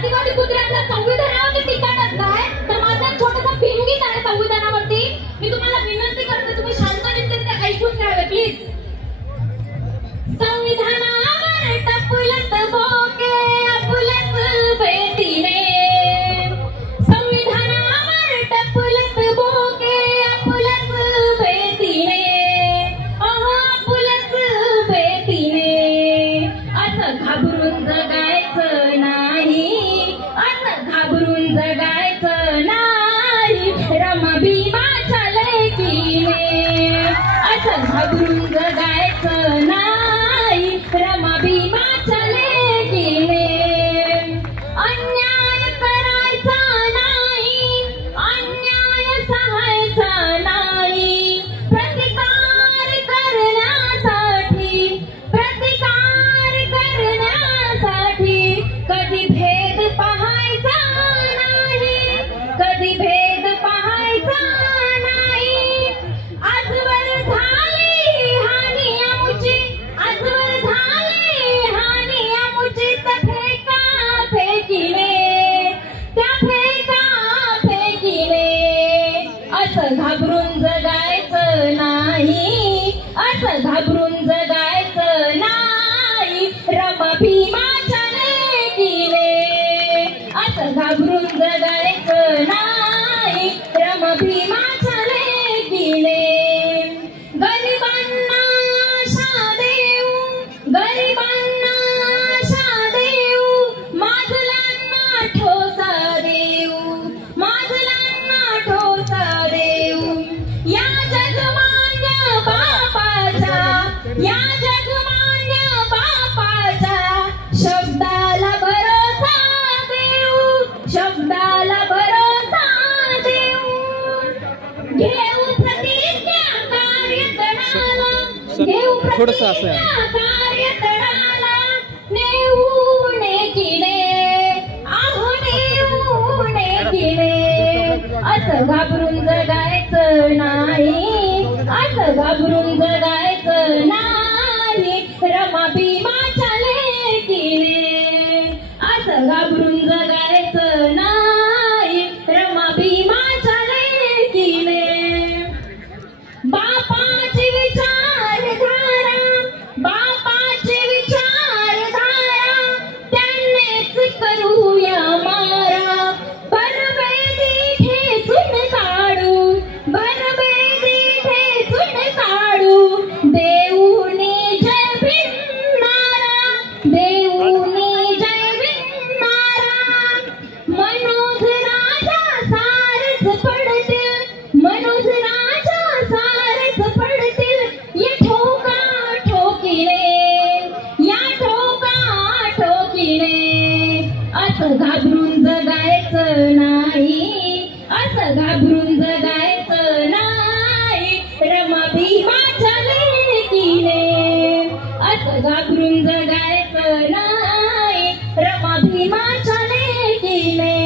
जातीवादी कुत्र्यांना संविधानावरती टीका करताय, तर माझा छोटासा भिंगीत आहे संविधानावरती. मी तुम्हाला विनंती करते, तुम्ही शांतरित्या ते ऐकून घ्यावे प्लीज. संविधानावर टपलत बोके आपलच बेटीने, संविधानावर टपलत बोके आपलच बेटीने, आपलच बेटीने. असं घाबरून जगायचं नाही, असं घाबरून जगायचं नाही रमा भीमाच्या लेकीने. असं घाबरून जगायचं नाही रमा भीमाच्या लेकीने. अन्याय करायचा नाही, अन्याय सहायचा नाही, प्रतिकार करण्यासाठी, प्रतिकार करण्यासाठी कधी भेद पाहायचा नाही, कधी भेद पाहायचा नाही. आजवर झाली हानी आमुची, आजवर झाली हानी आमुची, त्या फेका फेकीने, त्या फेका फेकीने. असं घाबरून जगायचं नाही, असं घाबरून जगायचं नाही रमा भीमाच्या लेकीने. असं घाबरून जगायचं नाही रमा भीमाच्या लेकीने. गरिबांना आशा देऊ, गरिबांना आशा देऊ, माजलांना ठोसा देऊ, माजलांना ठोसा देऊ. या जगमान्य बापाच्या, या जगमान्य बापाच्या शब्दाला भरोसा देऊ, शब्दाला भरोसा देऊ. घेऊ प्रतिज्ञा कार्यतळाला, घेऊ प्रतिज्ञा कार्यतळाला, नेऊ नेकीने, आहो नेऊ नेकीने. असं घाबरून जगायचं नाही, असं घाबरून जगायचं नाही रमा भीमाच्या लेकीने. असं घाबरून जगायचं नाही रमा भीमाच्या लेकीने. बापाची विचारधारा, बापाची विचारधारा, त्यांनीच करूया मारा. भरबेदी ठेचून काढू, भरबेदी ठेचून काढू, देऊनी जय भिन्नारा, देऊनी जय भिन्नारा. मनोज राजा सारच पडतील, मनोज राजा सारच पडतील या ठोका ठोकीने, या ठोका ठोकीने. असं घाबरून जगायचं नाही, असं घाबरून जगायचं नाही रमा भीमाच्या लेकीने. असं घाबरून जगायचं नाही रमा भीमाच्या लेकीने.